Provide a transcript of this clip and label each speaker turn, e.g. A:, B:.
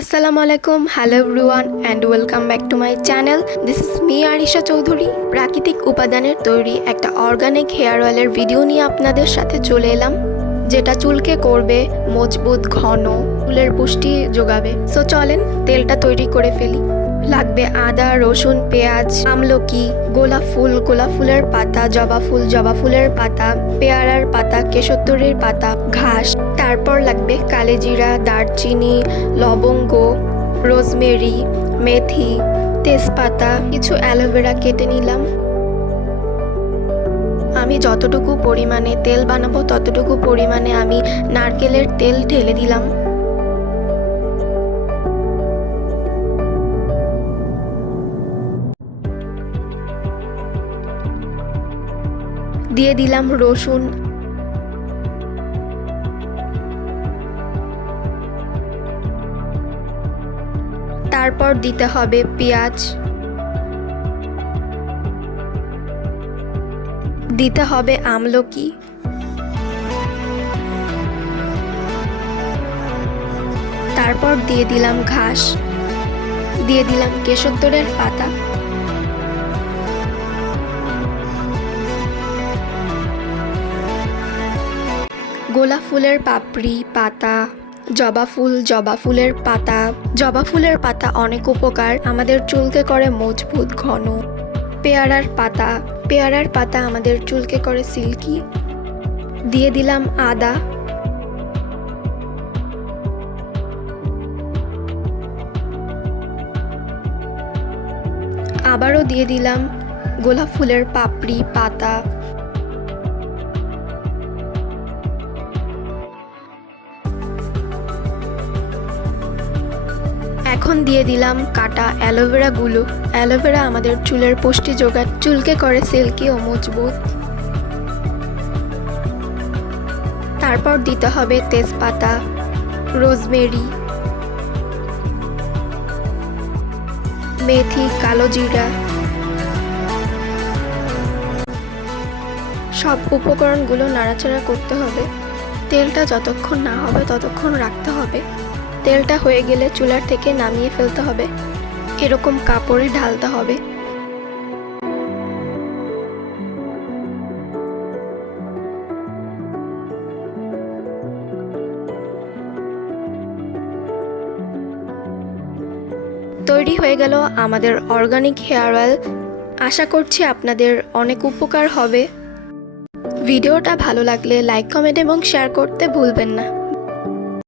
A: আসসালামু আলাইকুম hello রুয়ান and welcome back to my channel this is me Arisha Chowdhury প্রাকৃতিক উপাদানের তৈরি একটা অর্গানিক হেয়ার অয়েলের ভিডিও নিয়ে আপনাদের সাথে চলে এলাম, যেটা চুলকে করবে, মজবুত, ঘন চুলের পুষ্টি যোগাবে। সো চলেন, তেলটা তৈরি করে ফেলি। লাগবে আদা, রসুন, পেঁয়াজ, আমলকি, গোলাপ ফুল, গোলাপ ফুলের পাতা, জবা ফুল, জবা ফুলের পাতা, পেয়ারার পাতা কেশোত্তরের পাতা, ঘাস। তারপর লাগবে কালেজিরা দারচিনি, লবঙ্গ, রোজমেরি, মেথি, তেজপাতা, কিছু অ্যালোভেরা কেটে নিলাম। আমি যতটুকু পরিমাণে তেল বানাবো, ততটুকু পরিমাণে আমি নারকেলের তেল ঢেলে দিলাম। দিয়ে দিলাম রসুন। তারপর দিতে হবে পেঁয়াজ। দিতে হবে আমলকি। তারপর দিয়ে দিলাম ঘাস। দিয়ে দিলাম কেশোত্তরের পাতা। গোলাপ ফুলের পাপড়ি, পাতা, জবা ফুল, জবা ফুলের পাতা। জবা ফুলের পাতা অনেক উপকার, আমাদের চুলকে করে মজবুত, ঘন। পেয়ারার পাতা পেয়ারার পাতা আমাদের চুলকে করে সিল্কি। দিয়ে দিলাম আদা। আবারও দিয়ে দিলাম গোলাপ ফুলের পাপড়ি, পাতা। এখন দিয়ে দিলাম কাটা অ্যালোভেরাগুলো। অ্যালোভেরা আমাদের চুলের পুষ্টি যোগায়। চুলকে করে সিল্কি ও মজবুত। তারপর দিতে হবে তেজপাতা, রোজমেরি, মেথি, কালো জিরা। সব উপকরণগুলো নাড়াচাড়া করতে হবে। তেলটা যতক্ষণ না হবে ততক্ষণ রাখতে হবে। তেলটা হয়ে গেলে চুলার থেকে নামিয়ে ফেলতে হবে। এরকম কাপড়ে ঢালতে হবে। তৈরি হয়ে গেল আমাদের অর্গানিক হেয়ার অয়েল। আশা করছি আপনাদের অনেক উপকার হবে। ভিডিওটা ভালো লাগলে লাইক, কমেন্ট এবং শেয়ার করতে ভুলবেন না।